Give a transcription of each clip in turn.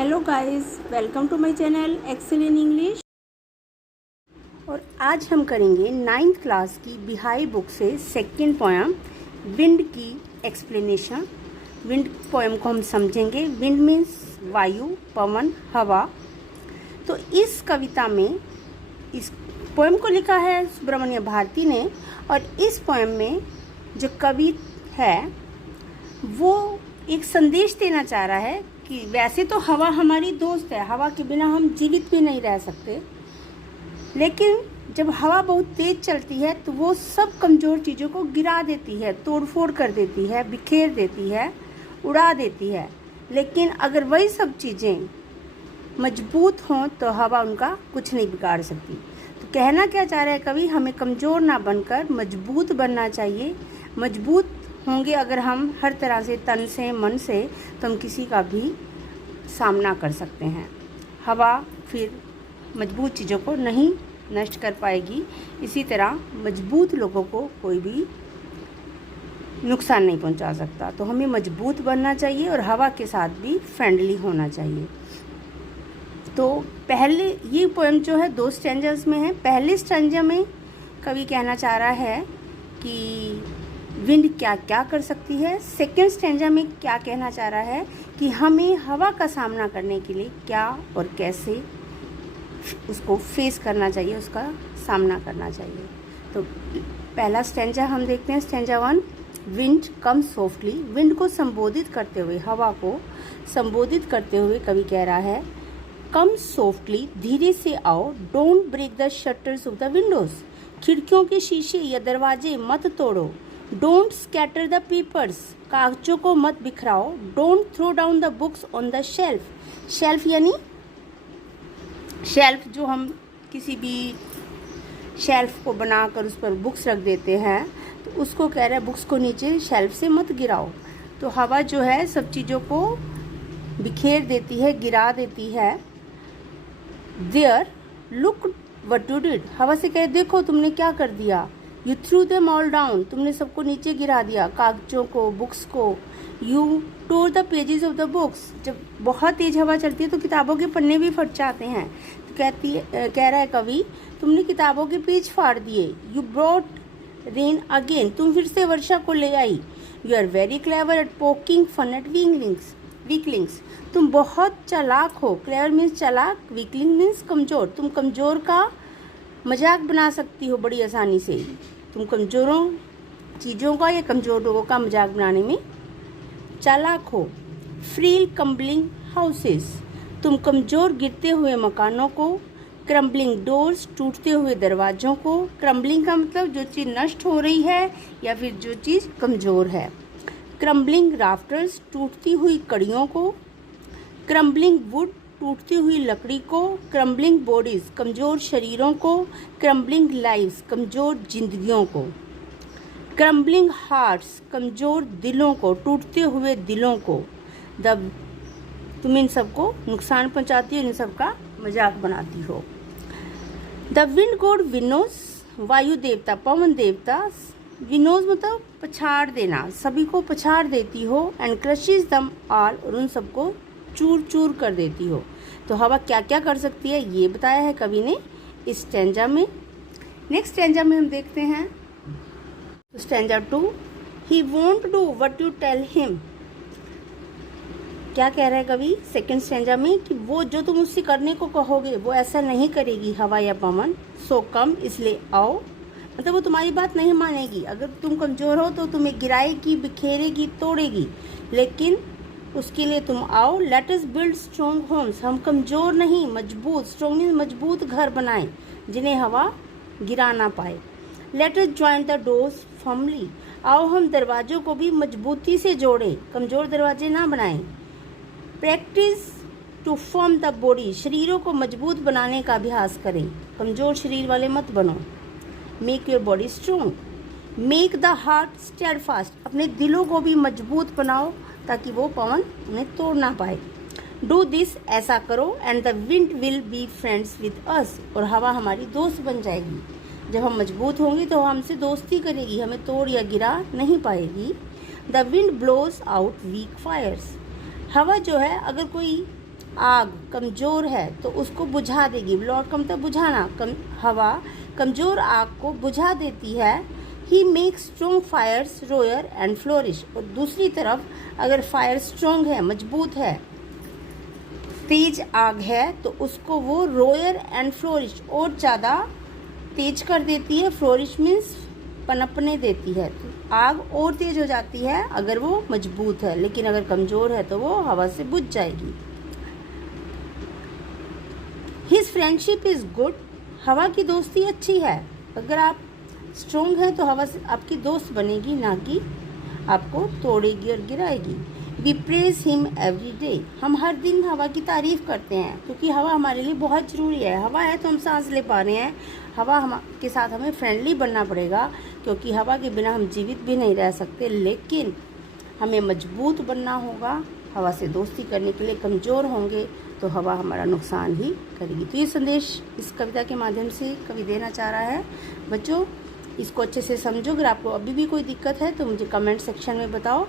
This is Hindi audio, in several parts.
Hello guys, welcome to my channel excel in English. और आज हम करेंगे 9th क्लास की बिहाई बुक से सेकंड पोएम विंड की एक्सप्लेनेशन। विंड पोएम को हम समझेंगे। विंड मीन्स वायु, पवन, हवा। तो इस कविता में इस पोएम को लिखा है सुब्रमण्य भारती ने। और इस पोएम में जो कवि है वो एक संदेश देना चाह रहा है कि वैसे तो हवा हमारी दोस्त है, हवा के बिना हम जीवित भी नहीं रह सकते, लेकिन जब हवा बहुत तेज चलती है तो वो सब कमज़ोर चीज़ों को गिरा देती है, तोड़फोड़ कर देती है, बिखेर देती है, उड़ा देती है। लेकिन अगर वही सब चीज़ें मजबूत हों तो हवा उनका कुछ नहीं बिगाड़ सकती। तो कहना क्या चाह रहा है कवि, हमें कमज़ोर ना बनकर मजबूत बनना चाहिए। मजबूत होंगे अगर हम हर तरह से, तन से, मन से, तो हम किसी का भी सामना कर सकते हैं। हवा फिर मजबूत चीज़ों को नहीं नष्ट कर पाएगी। इसी तरह मजबूत लोगों को कोई भी नुकसान नहीं पहुंचा सकता। तो हमें मजबूत बनना चाहिए और हवा के साथ भी फ्रेंडली होना चाहिए। तो पहले ये पोएम जो है 2 स्टैंजास में है। पहले स्टैंजा में कवि कहना चाह रहा है कि विंड क्या क्या कर सकती है। सेकेंड स्टैंजा में क्या कहना चाह रहा है कि हमें हवा का सामना करने के लिए क्या और कैसे उसको फेस करना चाहिए, उसका सामना करना चाहिए। तो पहला स्टैंजा हम देखते हैं। स्टैंजा 1, विंड कम सॉफ्टली। विंड को संबोधित करते हुए, हवा को संबोधित करते हुए कवि कह रहा है, कम सॉफ्टली, धीरे से आओ। Don't break the shutters of the windows. खिड़कियों के शीशे या दरवाजे मत तोड़ो। डोंट स्कैटर द पेपर्स, कागजों को मत बिखराओ। Don't throw down the books on the shelf. Shelf यानी शेल्फ जो हम किसी भी शेल्फ को बनाकर उस पर बुक्स रख देते हैं, तो उसको कह रहा है बुक्स को नीचे शेल्फ से मत गिराओ। तो हवा जो है सब चीज़ों को बिखेर देती है, गिरा देती है। There look what you did. हवा से कहे देखो तुमने क्या कर दिया। You threw them all down, तुमने सबको नीचे गिरा दिया, कागजों को, बुक्स को। You tore the pages of the books. जब बहुत तेज हवा चलती है तो किताबों के पन्ने भी फट जाते हैं। तो कह रहा है कवि, तुमने किताबों के पेज फाड़ दिए। यू ब्रॉट रेन अगेन, तुम फिर से वर्षा को ले आई। You are very clever at poking fun at weaklings. तुम बहुत चालाक हो। क्लेवर मीन्स चालाक, वीकलिंग मीन्स कमज़ोर। तुम कमज़ोर का मजाक बना सकती हो बड़ी आसानी से। तुम कमज़ोरों चीज़ों का या कमज़ोर लोगों का मजाक बनाने में चालाक हो। फ्रील क्रम्बलिंग हाउसेस, तुम कमज़ोर गिरते हुए मकानों को। क्रम्बलिंग डोर्स, टूटते हुए दरवाज़ों को। क्रम्बलिंग का मतलब जो चीज़ नष्ट हो रही है या फिर जो चीज़ कमज़ोर है। क्रम्बलिंग राफ्टर्स, टूटती हुई कड़ियों को। क्रम्बलिंग वुड, टूटती हुई लकड़ी को। क्रम्बलिंग बॉडीज़, कमज़ोर शरीरों को। क्रम्बलिंग लाइव्स, कमज़ोर जिंदगियों को। क्रम्बलिंग हार्ट्स, कमज़ोर दिलों को, टूटते हुए दिलों को। तुम इन सबको नुकसान पहुंचाती हो, इन सब का मजाक बनाती हो। द विंड गॉड विनोज, वायु देवता, पवन देवता। विनोज मतलब पछाड़ देना, सभी को पछाड़ देती हो। एंड क्रशिज दम ऑल, और उन सबको चूर चूर कर देती हो। तो हवा क्या क्या कर सकती है ये बताया है कवि ने इस स्टैंजा में। नेक्स्ट स्टैंजा में हम देखते हैं stanza 2, he won't do what you tell him. क्या कह रहा है कवि सेकंड स्टैंजा में कि वो जो तुम उससे करने को कहोगे वो ऐसा नहीं करेगी, हवा या पवन। सो कम, इसलिए आओ, मतलब वो तुम्हारी बात नहीं मानेगी। अगर तुम कमज़ोर हो तो तुम्हें गिराएगी, बिखेरेगी, तोड़ेगी, लेकिन उसके लिए तुम आओ। Let us build strong homes, हम कमज़ोर नहीं मजबूत, स्ट्रॉन्ग मीन्स मजबूत घर बनाएं जिन्हें हवा गिरा ना पाए। Let us join the doors firmly, आओ हम दरवाजों को भी मजबूती से जोड़ें, कमज़ोर दरवाजे ना बनाएं। Practise to form the body, शरीरों को मजबूत बनाने का अभ्यास करें, कमज़ोर शरीर वाले मत बनो। Make your body strong. Make the heart steadfast, अपने दिलों को भी मजबूत बनाओ ताकि वो पवन उन्हें तोड़ ना पाए। डू दिस, ऐसा करो। And the wind will be friends with us, और हवा हमारी दोस्त बन जाएगी। जब हम मजबूत होंगे तो हमसे दोस्ती करेगी, हमें तोड़ या गिरा नहीं पाएगी। The wind blows out weak fires, हवा जो है अगर कोई आग कमज़ोर है तो उसको बुझा देगी। ब्लो आउट का मतलब बुझाना। हवा कमज़ोर आग को बुझा देती है। He makes strong fires roar and flourish. और दूसरी तरफ अगर फायर स्ट्रॉन्ग है, मजबूत है, तेज आग है, तो उसको वो रोयर एंड फ्लोरिश और ज़्यादा तेज कर देती है। फ्लोरिश मीन्स पनपने देती है। तो आग और तेज हो जाती है अगर वो मजबूत है, लेकिन अगर कमज़ोर है तो वो हवा से बुझ जाएगी। His friendship is good. हवा की दोस्ती अच्छी है। अगर आप स्ट्रोंग हैं तो हवा से आपकी दोस्त बनेगी, ना कि आपको तोड़ेगी और गिराएगी। We praise him every day. हम हर दिन हवा की तारीफ़ करते हैं, क्योंकि हवा हमारे लिए बहुत ज़रूरी है। हवा है तो हम सांस ले पा रहे हैं। हवा के साथ हमें फ्रेंडली बनना पड़ेगा, क्योंकि हवा के बिना हम जीवित भी नहीं रह सकते। लेकिन हमें मजबूत बनना होगा। हवा से दोस्ती करने के लिए कमज़ोर होंगे तो हवा हमारा नुकसान ही करेगी। तो ये संदेश इस कविता के माध्यम से कवि देना चाह रहा है। बच्चों, इसको अच्छे से समझो। अगर आपको अभी भी कोई दिक्कत है तो मुझे कमेंट सेक्शन में बताओ,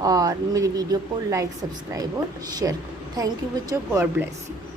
और मेरी वीडियो को लाइक, सब्सक्राइब और शेयर करो। थैंक यू बच्चों। God bless you.